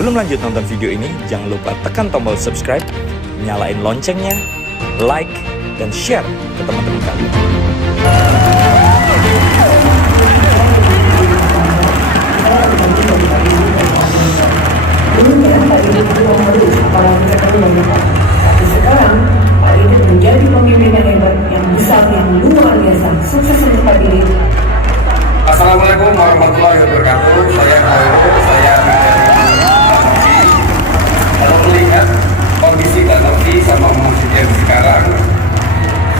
Sebelum lanjut nonton video ini, jangan lupa tekan tombol subscribe, nyalain loncengnya, like, dan share ke teman-teman kalian. Tapi sekarang Pak Didit menjadi pemimpin yang hebat, yang besar, yang luar biasa. Sukses untuk Pak Didit. Assalamualaikum warahmatullahi wabarakatuh. Saya Khairul, saya dari kalau melihat kondisi Pak Novi sama musik sekarang,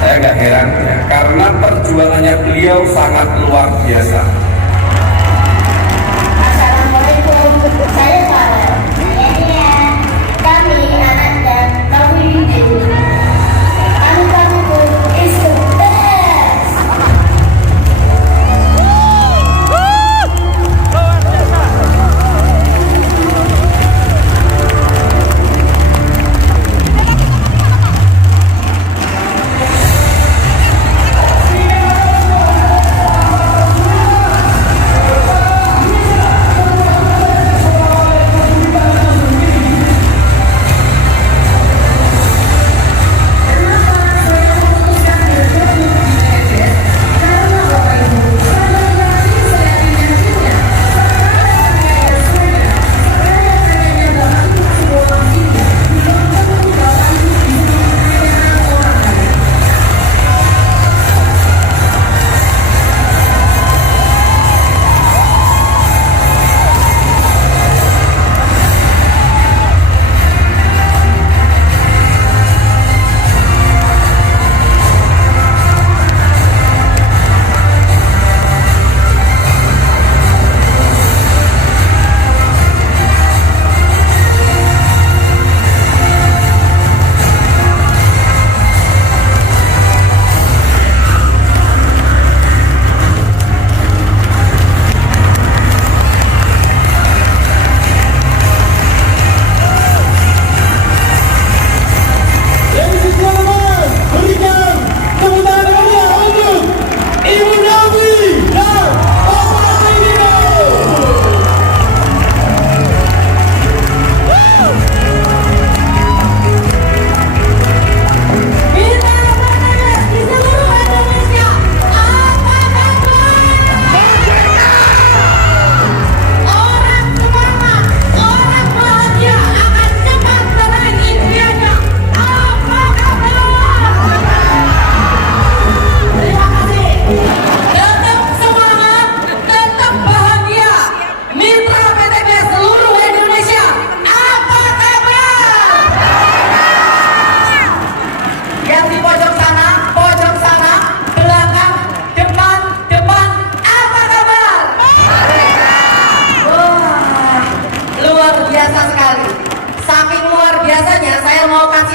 saya nggak heran ya, karena perjuangannya beliau sangat luar biasa. Assalamualaikum, saya Farel. Kami anak dan Novi Didit. Kami is the best.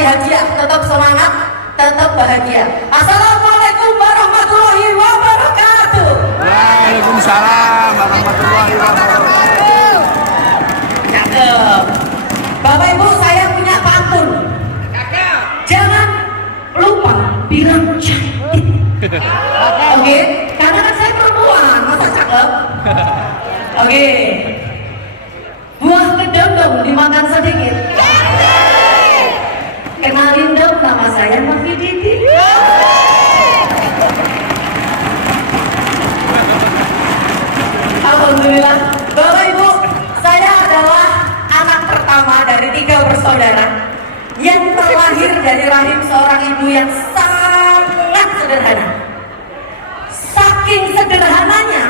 Hadiah, tetap semangat, tetap bahagia. Assalamualaikum warahmatullahi wabarakatuh. Waalaikumsalam warahmatullahi wabarakatuh. Cakep. Bapak Ibu, saya punya pantun. Jangan lupa bilang cantik. Oke, karena kan saya perempuan, masa cakep? Oke. Buah kedondong dimakan sedikit. Kenalin dong, nama saya Novi Didit. Alhamdulillah, Bapak Ibu, saya adalah anak pertama dari 3 bersaudara yang terlahir dari rahim seorang ibu yang sangat sederhana. Saking sederhananya,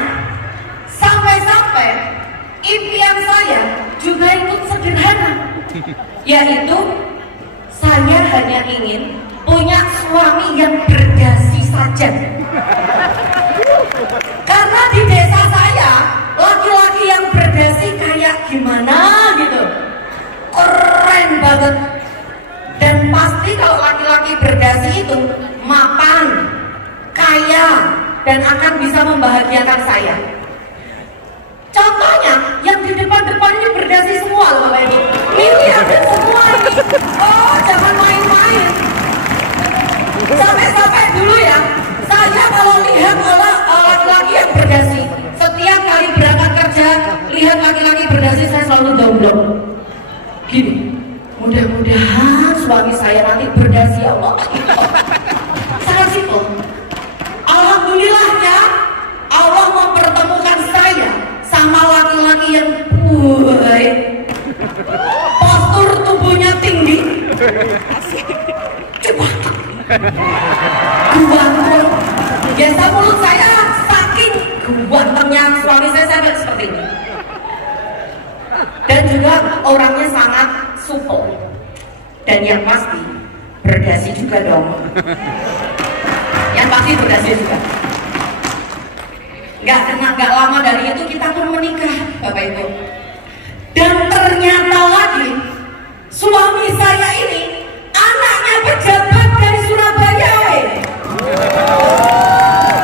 sampai-sampai impian saya juga ikut sederhana, yaitu saya hanya ingin punya suami yang berdasi saja. Karena di desa saya, laki-laki yang berdasi kayak gimana gitu, keren banget. Dan pasti kalau laki-laki berdasi itu mapan, kaya, dan akan bisa membahagiakan saya. Contohnya, yang di depan-depan ini berdasi semua loh Bapak Ibu. Miliaran semua ini. Oh, jangan main-main. Sampai-sampai dulu ya, saya kalau lihat laki-laki yang berdasi, setiap kali berangkat kerja, lihat laki-laki berdasi, saya selalu domblong. Bapak. Sangat simpel. Alhamdulillahnya Allah mempertemukan saya sama laki-laki yang baik, postur tubuhnya tinggi, coba ganteng. Biasa mulut saya saking gantengnya suami saya sampai seperti ini. Dan juga orangnya sangat supel. Dan yang pasti berdasi juga dong. Yang pasti berdasi juga. Nggak lama dari itu kita pun menikah, Bapak Ibu. Dan ternyata lagi suami saya ini anaknya pejabat dari Surabaya.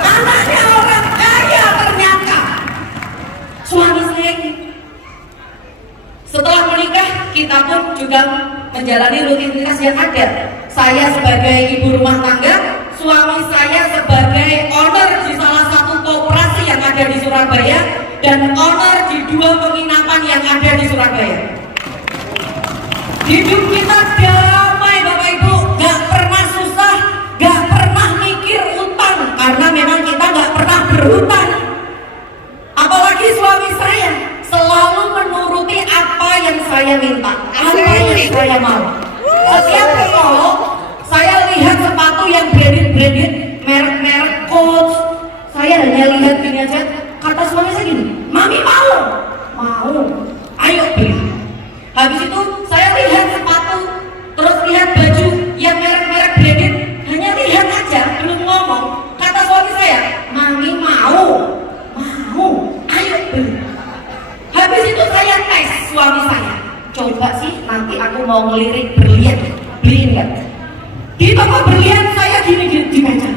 Anaknya orang kaya ternyata. Suami saya ini. Setelah menikah kita pun juga menjalani rutinitas yang ada. Saya sebagai ibu rumah tangga, suami saya sebagai owner di salah satu koperasi yang ada di Surabaya dan owner di 2 penginapan yang ada di Surabaya. Hidup kita damai Bapak Ibu, gak pernah susah, gak pernah mikir utang karena memang kita gak pernah berhutang. Apalagi suami saya selalu menuruti apa yang saya minta, apa yang saya mau. Setiap ketemu saya lihat sepatu yang branded, merek-merek Coach, saya hanya lihat gini aja. Kata suami saya gini, Mami mau, ayo beli. Habis itu saya lihat sepatu, terus lihat baju yang merek-merek branded, hanya lihat aja, belum ngomong. Kata suami saya, Mami mau, ayo beli. Habis itu saya tes suami saya, coba sih nanti aku mau ngelirik berlian, beliin nggak? Di toko berlian saya gini di meja.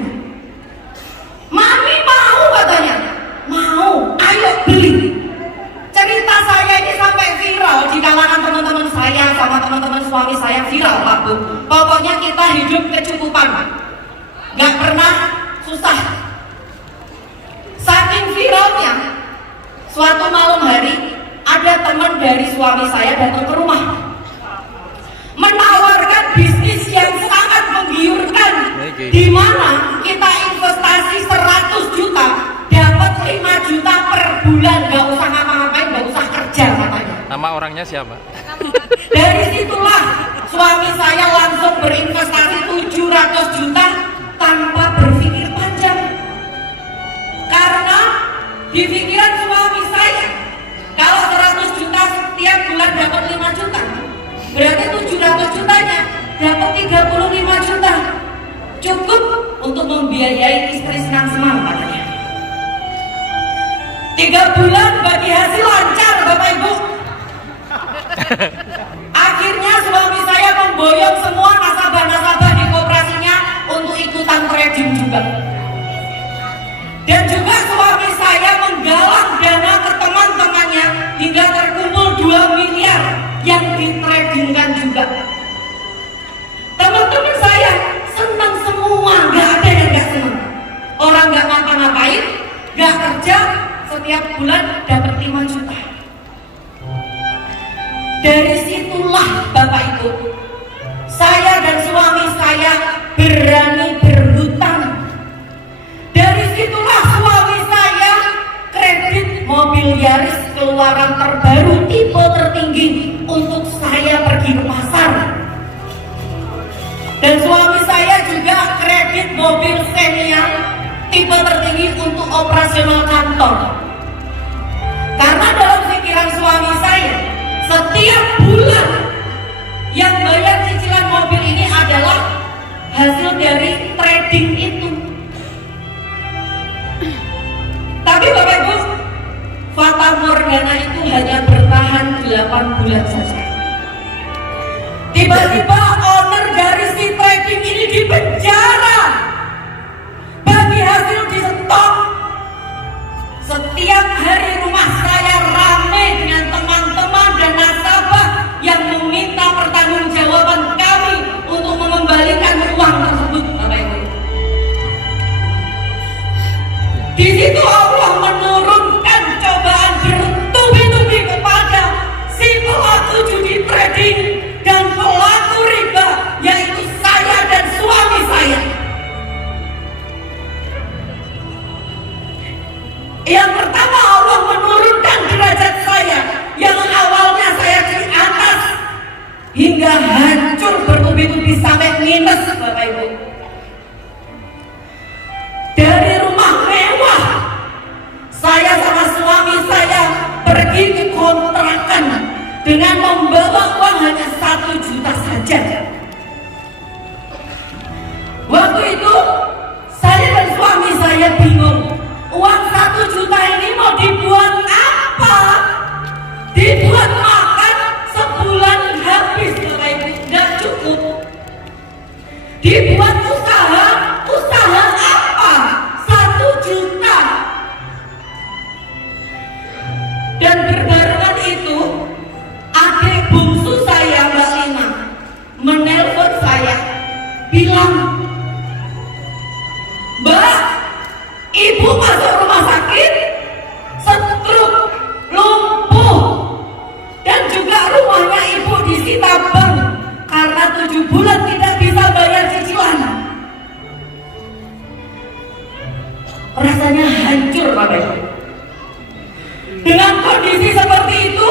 Mami mau katanya, mau, ayo beli. Cerita saya ini sampai viral di kalangan teman-teman saya sama teman-teman suami saya, viral Pak Bu. Pokoknya kita hidup kecukupan, nggak pernah susah. Saking viralnya, suatu malam hari ada teman dari suami saya datang ke rumah menawarkan bisnis yang sangat menggiurkan, di mana kita investasi 100 juta dapat 5 juta per bulan, gak usah ngapa-ngapain, gak usah kerja katanya. Nama orangnya siapa? Dari situlah suami saya langsung berinvestasi 700 juta tanpa berpikir panjang. Karena di pikiran suami saya, kalau 100 juta setiap bulan dapat 5 juta, berarti 700 jutanya dapat 35 juta. Cukup untuk membiayai istri senang-senang katanya. 3 bulan bagi hasil lancar Bapak Ibu. Akhirnya suami saya memboyong semua nasabah-nasabah di koperasinya untuk ikutan trading juga. Dan juga suami saya menggalang dana ke teman-temannya hingga terkumpul 2 miliar yang ditradingkan juga. Teman-teman saya senang semua, nggak ada yang nggak senang. Orang nggak ngapa-ngapain, nggak kerja, setiap bulan dapat 5 juta. Dari situlah Bapak Ibu, saya dan suami saya berani berhutang. Dari situlah suami saya kredit mobil Yaris keluaran terbaru tipe tertinggi untuk saya pergi ke pasar. Dan suami saya juga kredit mobil Xenia tipe tertinggi untuk operasional kantor. Karena dalam pikiran suami saya, setiap bulan yang bayar cicilan mobil ini adalah hasil dari trading itu. Tapi Bapak Ibu, fata morgana itu hanya bertahan 8 bulan saja. Tiba-tiba owner dari si trading ini dipenjara bagi hasil di stok. Setiap hari rumah saya ramai dengan teman-teman dan nasabah yang meminta pertanggungjawaban kami untuk mengembalikan uang tersebut, Bapak Ibu. Di situ Allah menurunkan cobaan bertubi-tubi kepada si pelaku judi Yang pertama, Allah menurunkan derajat saya yang awalnya saya di atas hingga hancur bertubi-tubi sampai minus, Bapak Ibu. Dari rumah mewah, saya sama suami saya pergi ke kontrakan dengan membawa uang hanya 1 juta saja. Waktu itu saya dan suami saya bingung, uang 1 juta ini mau dibuat apa? Dibuat makan sebulan habis, Bapak Ibu, nggak cukup. Dibuat usaha apa? 1 juta. Dan berbarengan itu, adik bungsu saya, Mbak Lina, menelpon saya, bilang, Mbak, Ibu masuk rumah sakit, stroke, lumpuh, dan juga rumahnya Ibu disita bank karena 7 bulan tidak bisa bayar cicilan. Rasanya hancur, Bapak Ibu. Dengan kondisi seperti itu,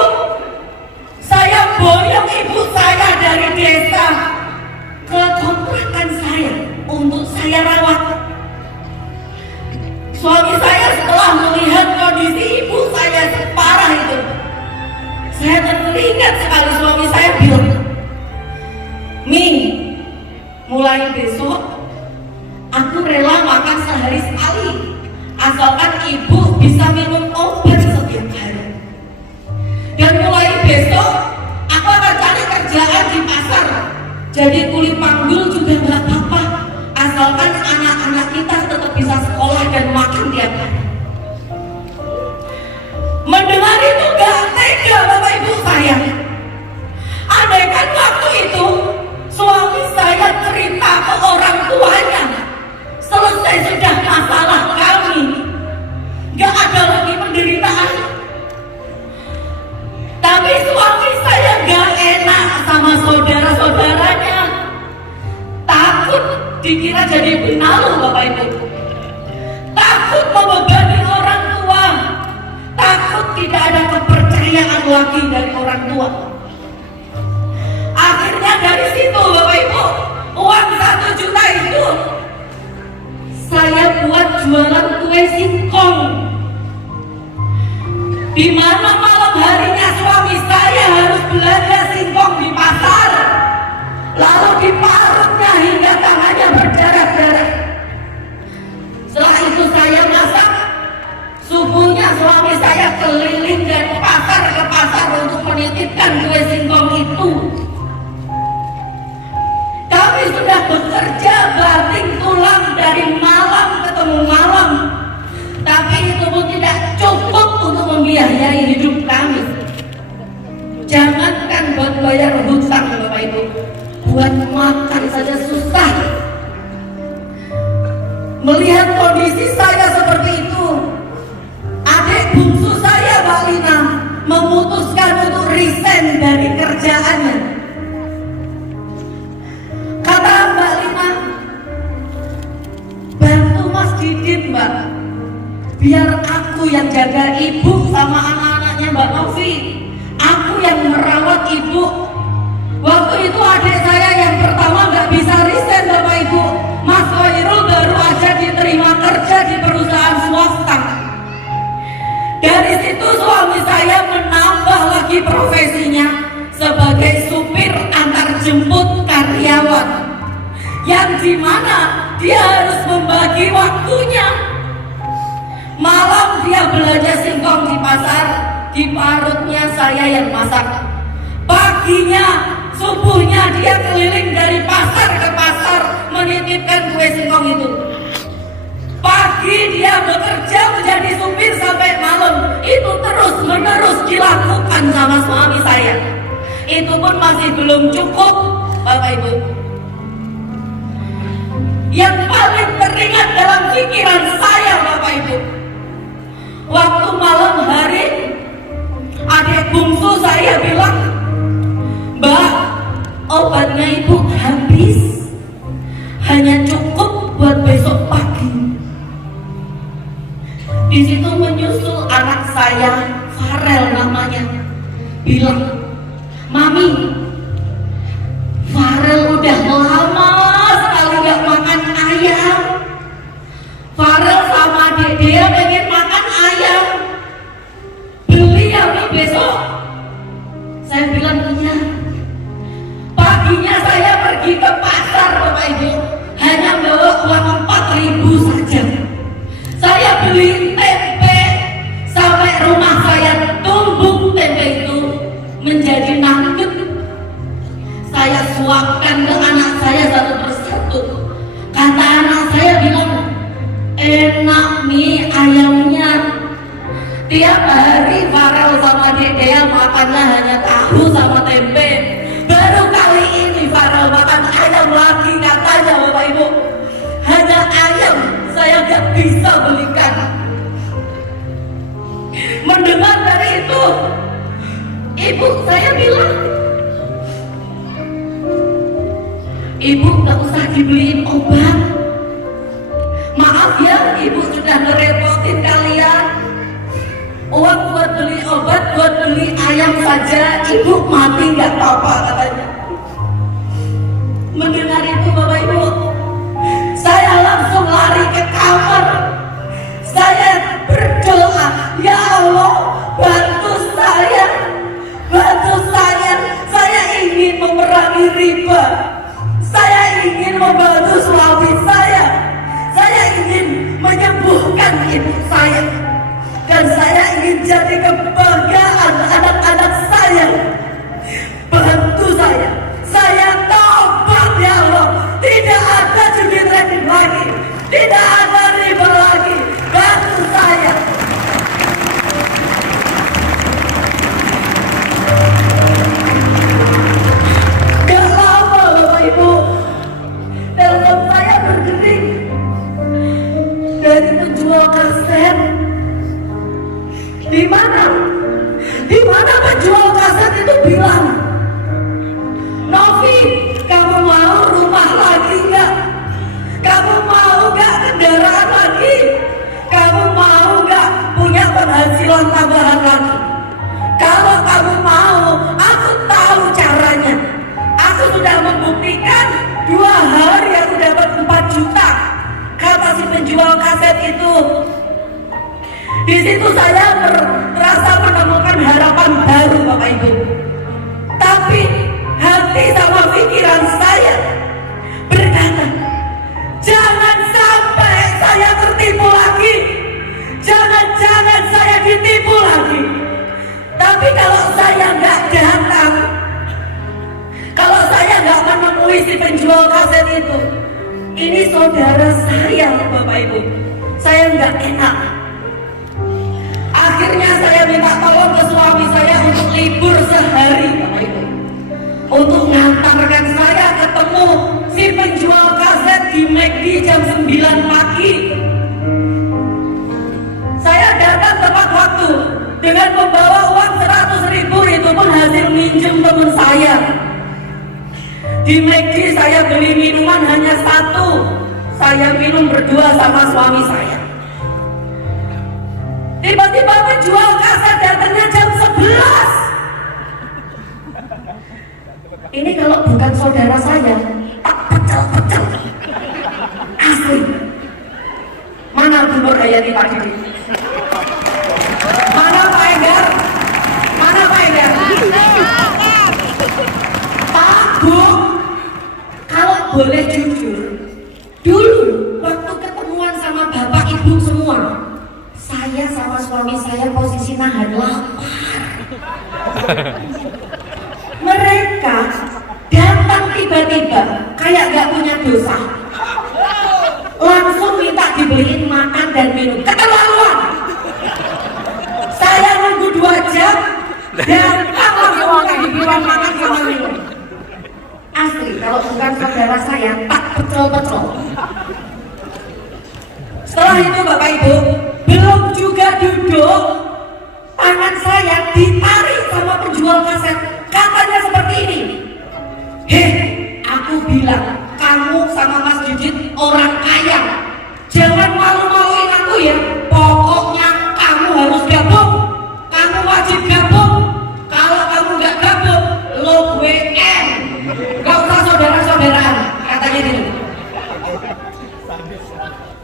saya boyong ibu saya dari desa ke kontrakan saya untuk saya rawat. Suami saya setelah melihat kondisi ibu saya separah itu, saya teringat sekali suami saya bilang, Min, mulai besok aku rela makan sehari sekali, asalkan ibu bisa minum obat setiap hari. Dan mulai besok aku akan cari kerjaan di pasar, jadi kuli panggul juga nggak apa-apa, asalkan anak-anak kita tetap bisa sekolah dan makan tiap hari. Mendengar itu gak tega, Bapak Ibu saya. Andaikan waktu itu suami saya cerita ke orang tuanya, selesai sudah masalah kami, gak ada lagi penderitaan. Tapi suami saya gak enak sama saudara-saudaranya, takut dikira jadi penalu, Bapak Ibu, takut membebani orang tua, takut tidak ada kepercayaan lagi dari orang tua. Akhirnya dari situ, Bapak Ibu, uang 1 juta itu saya buat jualan kue singkong, di mana malam harinya suami saya harus belanja singkong di pasar, lalu diparutnya hingga tangannya berdarah-darah. Setelah itu saya masak, subuhnya suami saya keliling dari pasar ke pasar untuk menitipkan kue singkong itu. Kami sudah bekerja banting tulang dari malam ketemu malam, tapi itu pun tidak cukup untuk membiayai hidup kami. Jangankan buat bayar hutang, Bapak Ibu, buat makan saja susah. Melihat kondisi saya seperti itu, adik bungsu saya, Mbak Lina, memutuskan untuk resign dari kerjaannya. Kata Mbak Lina, bantu Mas Didit, Mbak, biar aku yang jaga ibu sama anak-anaknya Mbak Novi, aku yang merawat ibu. Waktu itu adik saya yang pertama nggak bisa resign, Bapak Ibu. Mas Khairul baru aja diterima kerja di perusahaan swasta. Dari situ suami saya menambah lagi profesinya sebagai supir antar jemput karyawan, yang dimana dia harus membagi waktunya. Malam dia belanja singkong di pasar, di parutnya saya yang masak. Paginya, subuhnya dia keliling dari pasar ke pasar menitipkan kue singkong itu. Pagi dia bekerja menjadi supir sampai malam. Itu terus menerus dilakukan sama suami saya. Itu pun masih belum cukup, Bapak Ibu. Yang paling teringat dalam pikiran saya, Bapak Ibu, waktu malam hari adik bungsu saya bilang, Mbak, obatnya Ibu habis, hanya cukup buat besok pagi. Di situ menyusahkan saya, Farel namanya, bilang, "Mami, Farel udah lama sekali gak makan ayam. Farel sama Dede pengen makan ayam. Beli ya Mi besok." Saya bilang iya. Paginya saya pergi ke pasar Bapak Ibu, hanya bawa uang 4.000 saja. Saya beli tempe sampai rumah saya tumbuk tempe itu menjadi nugget. Saya suapkan ke anak saya satu persatu. Kata anak saya bilang, "Enak Mi ayamnya." Tiap hari Farel sama Dede makannya hanya tahu sama tempe. Baru kali ini Farel makan ayam lagi katanya Bapak Ibu. Hanya ayam saya gak bisa belikan. Mendengar dari itu, ibu saya bilang, "Ibu gak usah dibeliin obat. Maaf ya, ibu sudah ngerepotin kalian. Uang buat beli obat, buat beli ayam saja, ibu mati gak apa-apa," katanya. Mendengar itu Bapak Ibu, saya langsung lari ke kamar. Saya berdoa, "Ya Allah, bantu saya, bantu saya. Saya ingin memerangi riba. Saya ingin membantu suami saya. Saya ingin menyembuhkan ibu saya. Dan saya ingin jadi kebanggaan anak-anak saya. Bantu saya. Saya taubat ya Allah. Tidak ada judi trading lagi. Tidak ada riba lagi. Bantu saya." Gak lama Bapak Ibu, telepon saya berdering dari penjual kaset. Di mana penjual kaset itu bilang, "Novi, kamu mau rumah lagi nggak? Kamu mau nggak kendaraan lagi? Kamu mau nggak punya penghasilan tambahan lagi? Kalau kamu mau, aku tahu caranya. Aku sudah membuktikan 2 hari aku dapat 4 juta." Kata si penjual kaset itu. Di situ saya merasa menemukan harapan baru Bapak Ibu. Tapi hati sama pikiran saya berkata, jangan sampai saya tertipu lagi. Jangan-jangan saya ditipu lagi. Tapi kalau saya nggak datang, kalau saya nggak menemui si penjual kaset itu, ini saudara saya Bapak Ibu, saya nggak enak. Akhirnya saya minta tolong ke suami saya untuk libur sehari Bapak Ibu, untuk ngantarkan saya ketemu si penjual kaset di McD jam 9 pagi. Saya datang tepat waktu dengan membawa uang 100.000, itu pun hasil minjem teman saya. Di McD saya beli minuman hanya 1, saya minum berdua sama suami saya. Tiba-tiba penjual kaset datangnya jam 11. Ini kalau bukan saudara saya, tak pecel-pecel. Asli. Mana Bu Nur Hayati tadi? Mana Pak Enggar? Mana Pak Enggar? Pak, Bu, kalau boleh jujur, dulu waktu ketemuan sama bapak ibu semua, saya sama suami saya posisi nahan lapar. Mereka datang tiba-tiba kayak gak punya dosa, langsung minta dibeliin makan dan minum. Keterlaluan. Saya nunggu 2 jam, datang langsung dibilang makan sama minum. Asli, kalau bukan saudara saya, tak pecel-pecel. Setelah itu Bapak Ibu, belum juga duduk, tangan saya ditarik sama penjual kaset. Katanya seperti ini, "Heh, aku bilang kamu sama Mas Didit orang kaya, jangan malu-maluin aku ya. Pokoknya kamu harus gabung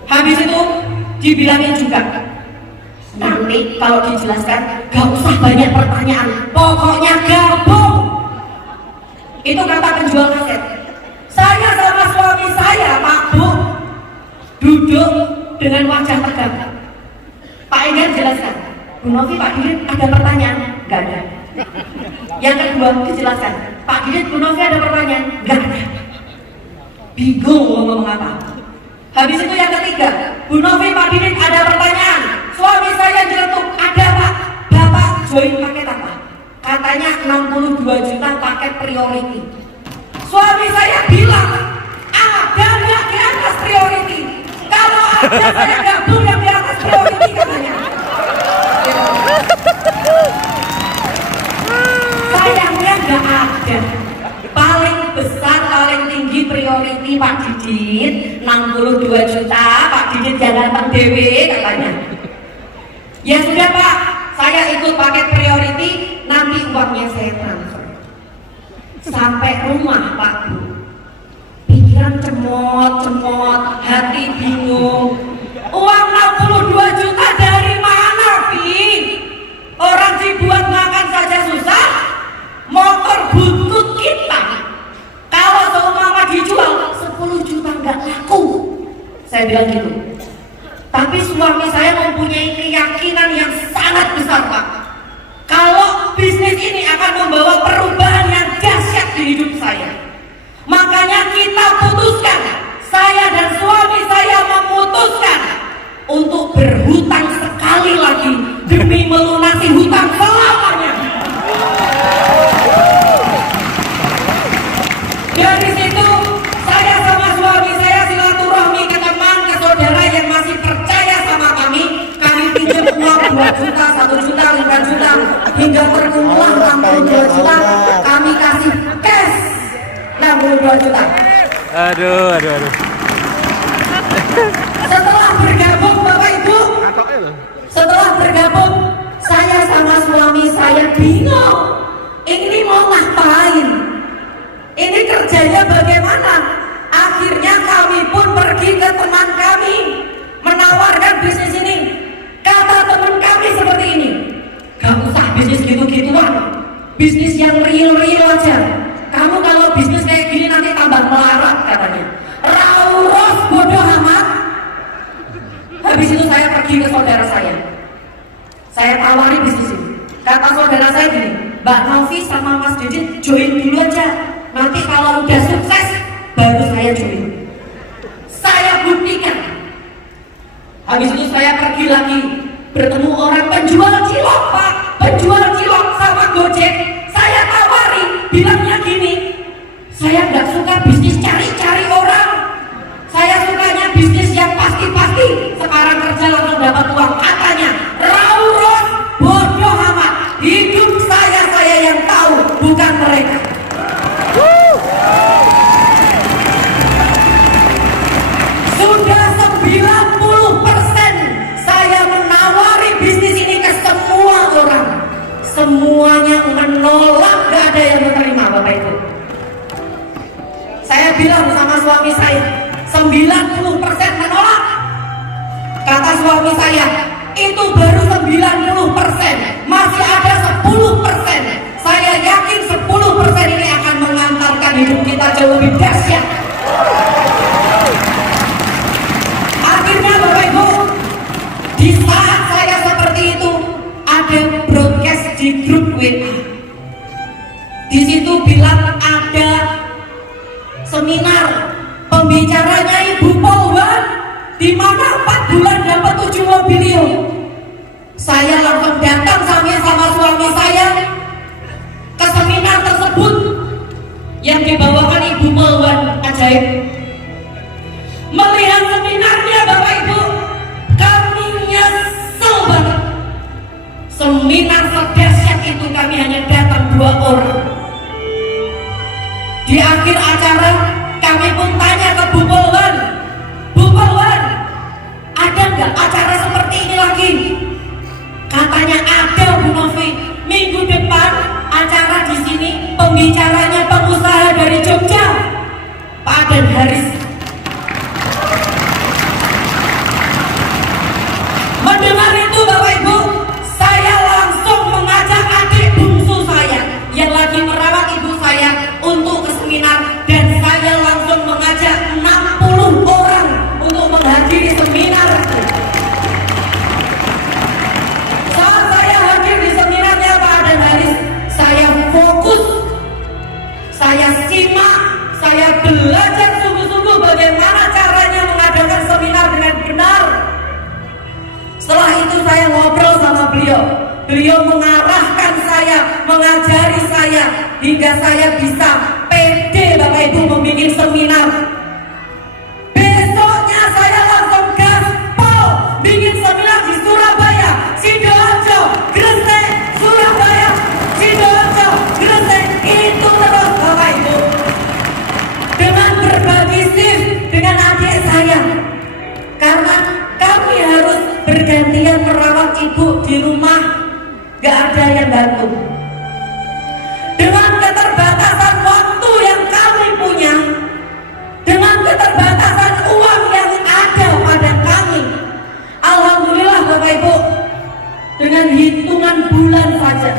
Habis itu dibilangin juga, nanti kalau dijelaskan gak usah banyak pertanyaan, pokoknya gabung. Itu kata penjual kaset. Saya sama suami saya, Pak Bu, duduk dengan wajah tegang. Pak Enggar jelaskan, Bu Novi, Pak Didit ada pertanyaan? Gak ada. Yang kedua dijelaskan, Pak Didit, Bu Novi ada pertanyaan? Gak ada. Bingung mau ngomong apa. Habis itu yang ketiga, Bu Novi, Pak Didit ada pertanyaan. Suami saya nyeletuk, ada Pak. Bapak join paket apa? Katanya 62 juta paket priority. Suami saya bilang, ada nggak di atas priority? Kalau ada, saya gabung yang di atas priority katanya. Sayangnya nggak ada. Paling besar, paling tinggi priority Pak Didit 62 juta. Pak Didit jangan Pak Dewi katanya. Ya sudah Pak, saya ikut paket priority, nanti uangnya saya transfer. Sampai rumah Pak Bu, pikiran cemot, hati bingung. Uang 62 juta dari mana, Pi? Orang dibuat makan saja susah, motor butut kita. Kalau seumpama dijual 10 juta nggak laku. Saya bilang gitu. Tapi suami saya mempunyai keyakinan yang sangat besar, Pak. Kalau bisnis ini akan membawa perubahan yang dahsyat di hidup saya. Makanya kita putuskan, saya dan suami saya memutuskan untuk berhutang sekali lagi demi melunasi hutang selamanya. Dari situ saya sama suami saya silaturahmi ke teman, ke saudara yang masih percaya sama kami. Kami pinjam uang 2 juta, 1 juta, 5 juta, hingga terkumpul 62 juta. Kami kasih cash 62 juta. Aduh. Setelah bergabung Bapak Ibu, setelah bergabung, saya sama suami saya bingung. Ini mau ngapain? Ini kerjanya bagaimana? Akhirnya kami pun pergi ke teman kami, menawarkan bisnis ini. Kata teman kami seperti ini, gak usah bisnis gitu-gituan, bisnis yang real aja. Kamu kalau bisnis kayak gini nanti tambah melarat katanya. Rauros bodoh amat. Habis itu saya pergi ke saudara saya. Saya tawari bisnis ini. Kata saudara saya gini, Mbak Novi sama Mas Didit join dulu aja. Nanti kalau udah sukses, baru saya join. Saya buktikan. Habis itu saya pergi lagi, bertemu orang penjual cilok, Pak. Penjual cilok sama Gojek. Saya tawari, bilangnya gini, saya nggak suka bisnis cari-cari orang. Saya sukanya bisnis yang pasti-pasti. Sekarang kerja langsung dapat uang. Katanya, rauros bodoh amat. Hidup saya yang tahu, bukan mereka. Sudah 90% saya menawari bisnis ini ke semua orang. Semuanya menolak, gak ada yang menerima Bapak Ibu. Saya bilang sama suami saya, 90% menolak. Kata suami saya, itu baru 90%, masih ada 10%. Saya yakin 10% ini akan mengantarkan hidup kita jauh lebih dahsyat. Akhirnya Bapak Ibu, di saat saya seperti itu, ada broadcast di grup WA. Di situ bilang ada seminar, pembicaranya Ibu Polwan, di mana 4 bulan dapat 7 mobil. Saya langsung datang sama suami saya ke seminar tersebut yang dibawakan Ibu Polwan ajaib. Melihat seminarnya Bapak Ibu, kami nyesel banget. Seminar sedahsyat itu kami hanya datang 2 orang. Di akhir acara kami pun tanya ke Bu Polwan, Bu Polwan, ada nggak acara seperti ini lagi? Katanya ada Bu Novi. Minggu depan acara di sini, pembicaranya pengusaha dari Jogja, Pak Aden Haris. Beliau mengarahkan saya, mengajari saya, hingga saya bisa pede Bapak Ibu membuat seminar. Besoknya saya langsung gaspol bikin seminar di Surabaya, Sidoarjo, Gresik, Surabaya, Sidoarjo, Gresik, itu terus Bapak Ibu. Dengan berbagi shift dengan adik saya, karena kami harus bergantian merawat ibu di rumah, gak ada yang bantu. Dengan keterbatasan waktu yang kami punya, dengan keterbatasan uang yang ada pada kami, alhamdulillah Bapak Ibu, dengan hitungan bulan saja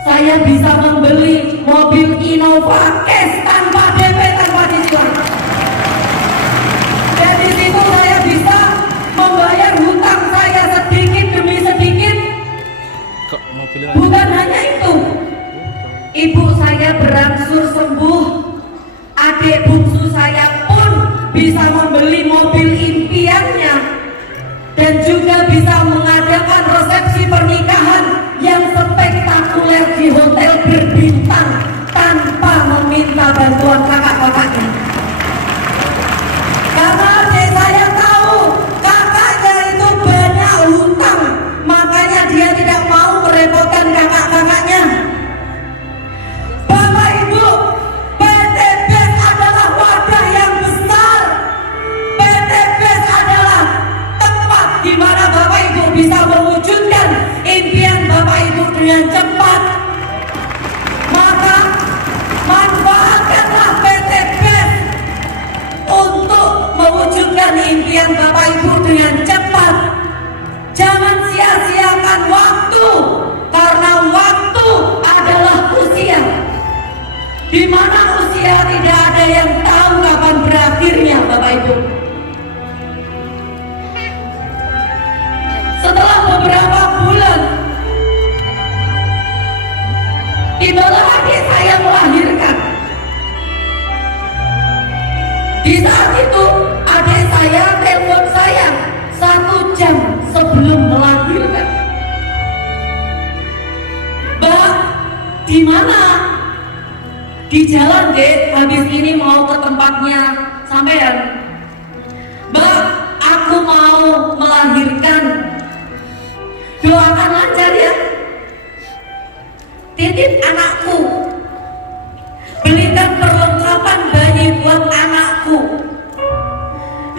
saya bisa membeli mobil Innova cash tanpa DP, tanpa cicilan. Dan di situ saya bisa membayar hutang saya sedikit demi sedikit. Bukan hanya itu, ibu saya berangsur sembuh, adik bungsu saya pun bisa membeli mobil impiannya, dan juga bisa mengadakan resepsi pernikahan yang spektakuler di hotel berbintang tanpa meminta bantuan kakak-kakaknya. Karena adik saya tahu kakaknya itu banyak hutang, makanya dia tidak mau merepotkan kakak-kakaknya. Bapak Ibu, PT BES adalah wadah yang besar. PT BES adalah tempat di mana Bapak Ibu bisa mewujudkan impian Bapak Ibu dengan cepat. Maka manfaatkanlah PT BES untuk mewujudkan impian Bapak Ibu dengan cepat. Jangan sia-siakan waktu, karena waktu adalah usia, di mana usia tidak ada yang tahu kapan berakhirnya Bapak Ibu. Setelah beberapa bulan, tibalah adik saya melahirkan. Di saat itu adik saya telepon saya 1 jam sebelum melahirkan. Mbak, di mana? Di jalan deh, habis ini mau ke tempatnya sampean. Mbak, aku mau melahirkan. Doakan lancar ya. Titip anakku. Belikan perlengkapan bayi buat anakku.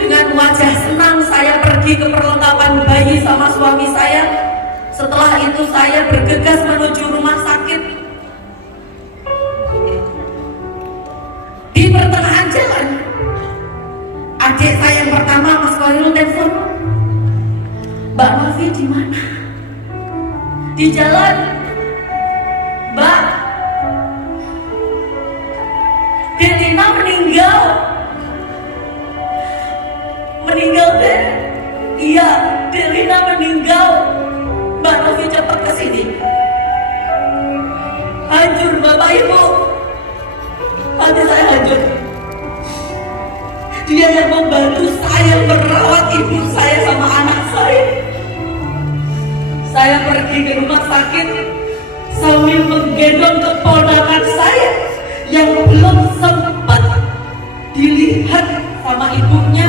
Dengan wajah senang saya pergi ke perlengkapan bayi sama suami saya. Setelah itu saya bergegas menuju rumah sakit. Di pertengahan jalan, adik saya yang pertama, Mas Khairul, telepon, Mbak Novi di mana? Di jalan, Mbak. Delina meninggal. Meninggal deh? Iya, Delina meninggal. Mbak Novi cepat kesini. Hancur Bapak Ibu. Hati saya hancur. Dia yang membantu saya merawat ibu saya sama anak saya. Saya pergi ke rumah sakit sambil menggendong keponakan saya yang belum sempat dilihat sama ibunya,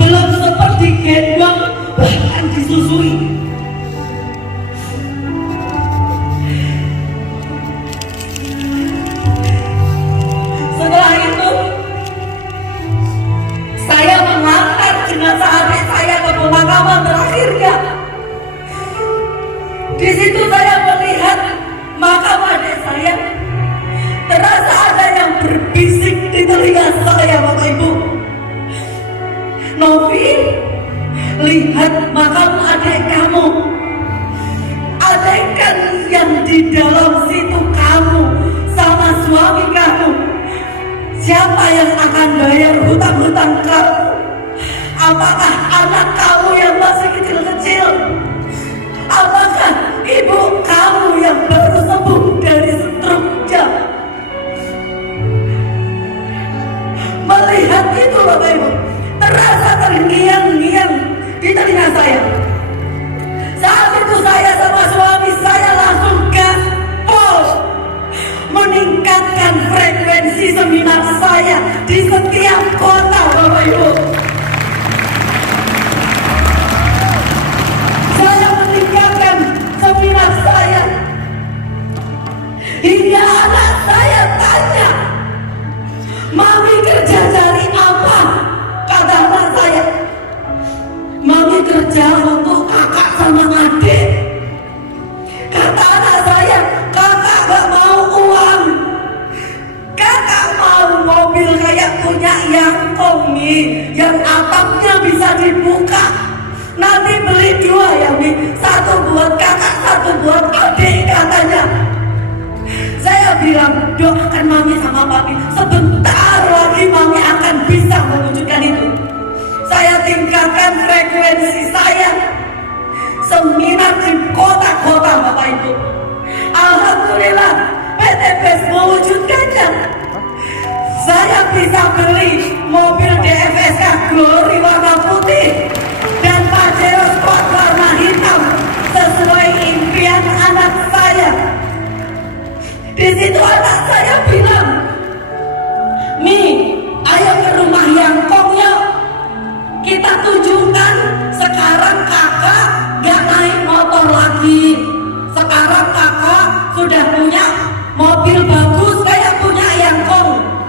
belum sempat digendong, bahkan disusui. Setelah itu saya mengantar jenazah adik saya ke pemakaman terakhirnya. Di situ saya melihat makam adik saya. Terasa ada yang berbisik di telinga saya, Bapak Ibu. Novi, lihat makam adik kamu. Andaikan yang di dalam situ kamu sama suami kamu, siapa yang akan bayar hutang-hutang kamu? Apakah anak kamu yang masih kecil-kecil? Apakah ibu kamu yang baru sembuh dari stroke? Melihat itu Bapak Ibu, terasa terngiang-ngiang di telinga saya. Saat itu saya saya di setiap kota, Bapak Ibu. Saya meningkatkan seminar saya hingga anak saya tanya, "Mami kerja cari apa?" Kata anak saya, "Mami kerja untuk kakak sama adik." Kata anak saya, "Kakak gak mau uang, kakak mau mobil kayak punya Yangkong nih, yang atapnya bisa dibuka. Nanti beli 2 ya Mi, 1 buat kakak, 1 buat adik," katanya. Saya bilang, "Doakan Mami sama Papi, sebentar lagi Mami akan bisa mewujudkan itu." Saya tingkatkan frekuensi saya, seminar di kota-kota, Bapak Ibu. Alhamdulillah, PT PES mewujudkannya. Saya bisa beli mobil DFSK Glory warna putih dan Pajero Sport warna hitam sesuai impian anak saya. Di situ anak saya bilang, "Mi, ayo ke rumah Yangkong yuk. Kita tunjukkan sekarang kakak gak naik motor lagi. Sekarang kakak sudah punya mobil bagus kayak punya Yangkong."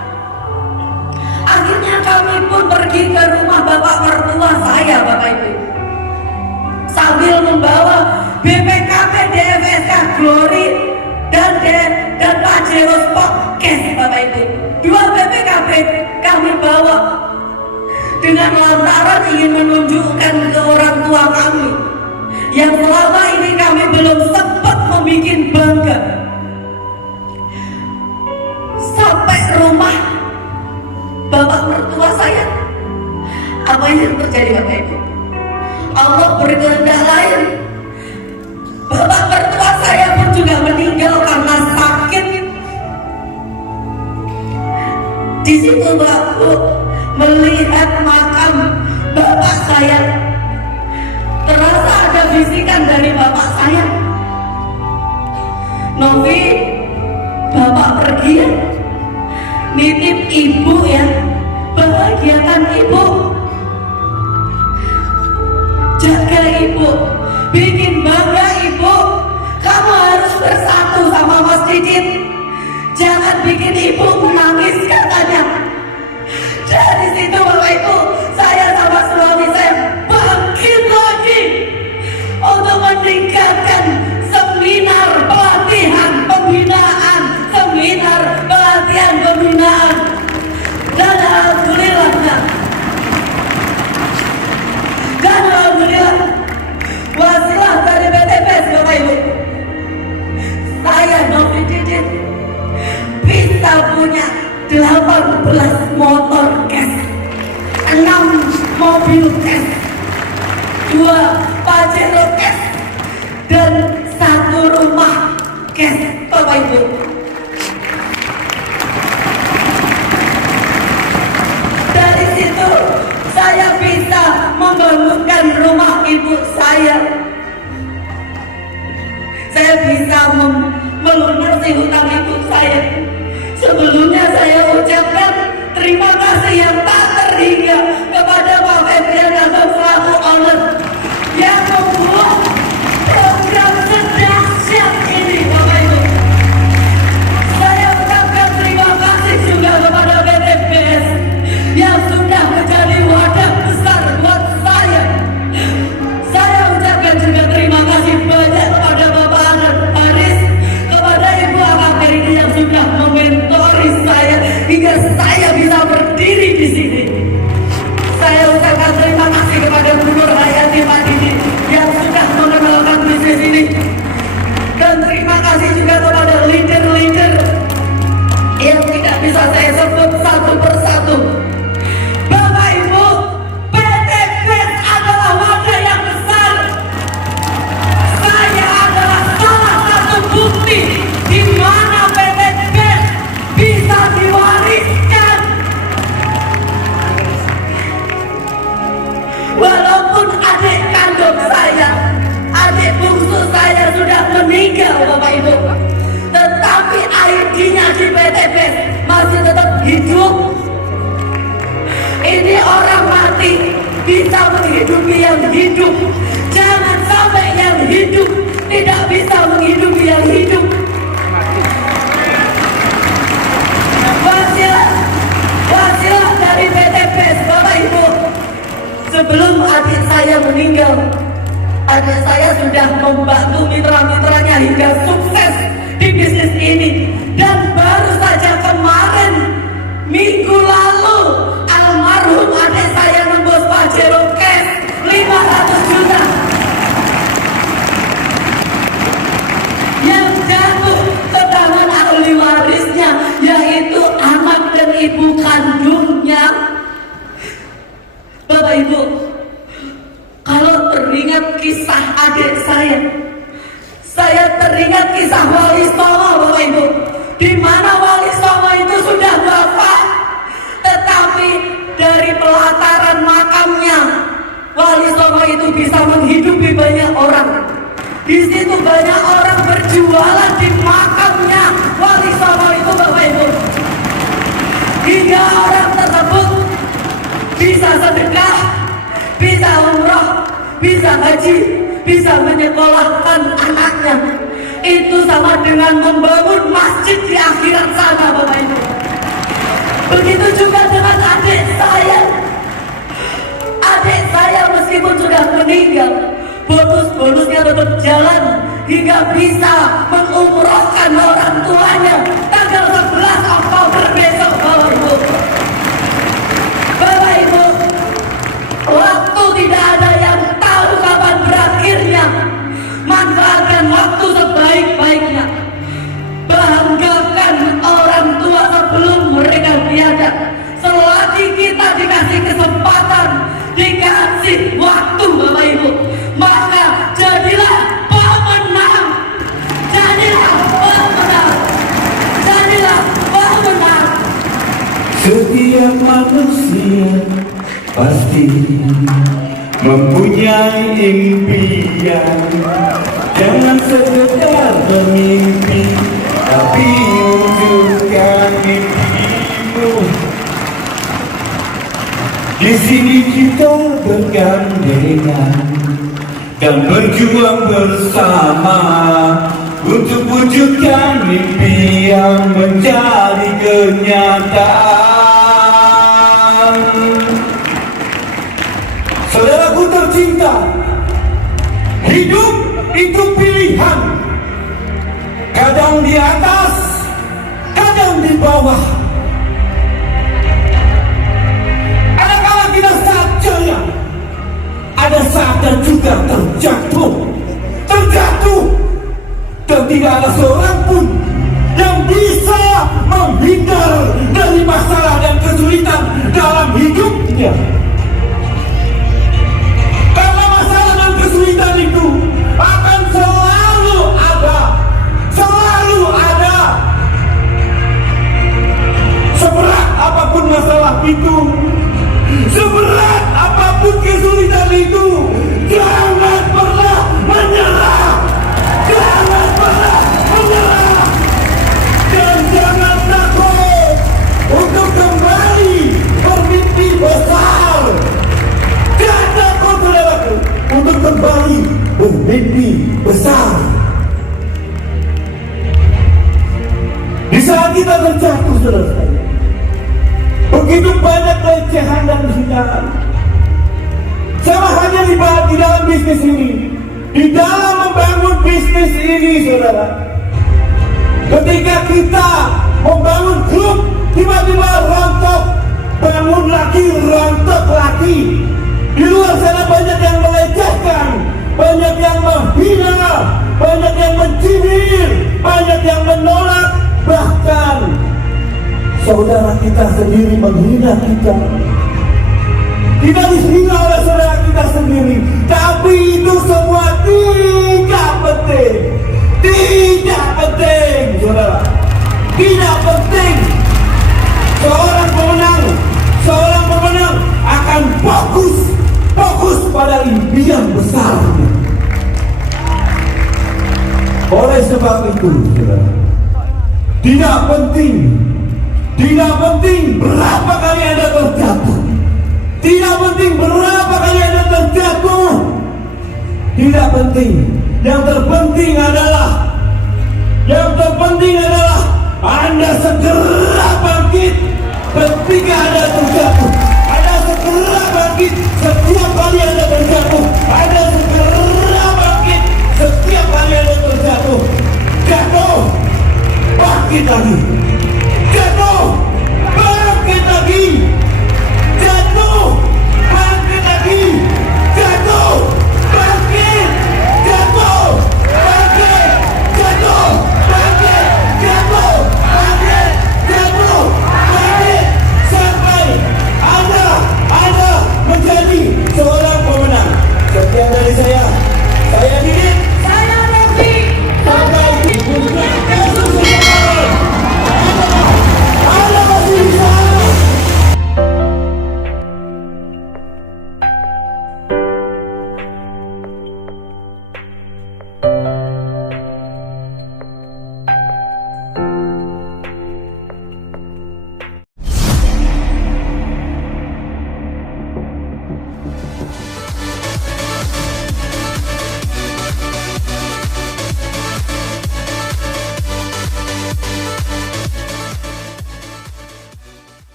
Akhirnya kami pun pergi ke rumah bapak mertua saya, Bapak Ibu, sambil membawa BPKB DFSK Glory dan Pajero Sport Cash, Bapak Ibu. 2 BPKB kami bawa dengan lantaran ingin menunjukkan ke orang tua kami yang selama ini kami belum sempat membuat bangga. Sampai rumah bapak mertua saya, apa yang terjadi, Bapak Ibu? Allah berkehendak lain. Bapak mertua saya pun juga meninggal karena sakit. Di situ Bapak melihat makam bapak saya, terasa ada bisikan dari bapak saya, "Novi, bapak pergi ya, nitip ibu ya, bahagiakan ibu, jaga ibu, bikin bangga ibu, kamu harus bersatu sama Mas Didit, jangan bikin ibu menangis," katanya. Dari situ, Bapak Ibu, saya sama suami saya bangkit lagi untuk meningkatkan seminar pelatihan pembinaan, seminar pelatihan pembinaan. Dan alhamdulillah, wasilah dari PT PES, Bapak Ibu, saya Novi Didit bisa punya 18 motor cash, 6 mobil cash, 2 Pajero cash, dan 1 rumah cash, Bapak Ibu. Dari situ saya bisa membangunkan rumah ibu saya. Saya bisa melunasi hutang ibu saya. Sebelumnya saya ucapkan terima kasih yang tak terhingga kepada Pak Febrian Azam selaku owner yang membuat program sedahsyat ini, Bapak Ibu. sudah membantu mitra-mitranya hingga sukses di bisnis ini. Dan baru saja kemarin minggu lalu almarhum adik saya nembus Pajero cash 500 juta. Yang jatuh ke tangan ahli warisnya, yaitu anak dan ibu kandungnya. Bapak Ibu, kalau teringat kisah adik saya teringat kisah Wali Songo, Bapak Ibu, di mana Wali Songo itu sudah wafat, tetapi dari pelataran makamnya Wali Songo itu bisa menghidupi banyak orang. Di situ banyak orang berjualan di makamnya Wali Songo itu, Bapak Ibu, hingga orang tersebut bisa sedekah, bisa umroh, bisa haji, bisa menyekolahkan anaknya. Itu sama dengan membangun masjid di akhirat sana, Bapak Ibu. Begitu juga dengan adik saya. Adik saya meskipun sudah meninggal, bonus-bonusnya tetap jalan hingga bisa mengumrohkan orang tuanya tanggal 11 Oktober besok, Bapak Ibu. Bapak Ibu, waktu tidak ada yang tahu kapan berakhirnya. Manfaatkan waktu sebaik-baiknya. Banggakan orang tua sebelum mereka tiada. Selagi kita dikasih kesempatan, dikasih waktu, Bapak Ibu, maka jadilah pemenang. Jadilah pemenang. Jadilah pemenang. Setiap manusia pasti mempunyai impian. Jangan sekedar bermimpi, tapi wujudkan mimpimu. Di sini kita bergandengan dan berjuang bersama untuk wujudkan mimpi yang menjadi kenyataan. Saudaraku tercinta, hidup itu pilihan. Kadang di atas, kadang di bawah. Ada kala kita saat jaya, ada saatnya juga terjatuh. Dan tidak ada seorang pun yang bisa menghindar dari masalah dan kesulitan dalam hidupnya. Karena masalah dan kesulitan itu akan selalu ada. Seberat apapun masalah itu, seberat apapun kesulitan itu, jangan pernah menyerah. Jangan pernah menyerah. Dan jangan takut untuk kembali bermimpi besar. Jangan takut, saudaraku, untuk kembali bermimpi besar. Di saat kita terjatuh, saudara, begitu banyak pelecehan dan hinaan. Sama hanya di dalam bisnis ini, di dalam membangun bisnis ini, saudara. Ketika kita membangun grup, tiba-tiba rontok, bangun lagi, rontok lagi. Di luar sana banyak yang melecehkan, banyak yang menghina, banyak yang mencibir, banyak yang menolak, bahkan saudara kita sendiri menghina kita. Kita dihina oleh saudara kita sendiri. Tapi itu semua tidak penting. Tidak penting, saudara. Tidak penting. Seorang pemenang akan fokus pada impian besar. Oleh sebab itu, saudara, tidak penting berapa kali Anda terjatuh. Tidak penting berapa kali Anda terjatuh. Tidak penting. Yang terpenting adalah Anda segera bangkit ketika Anda terjatuh. Anda segera bangkit setiap kali Anda terjatuh.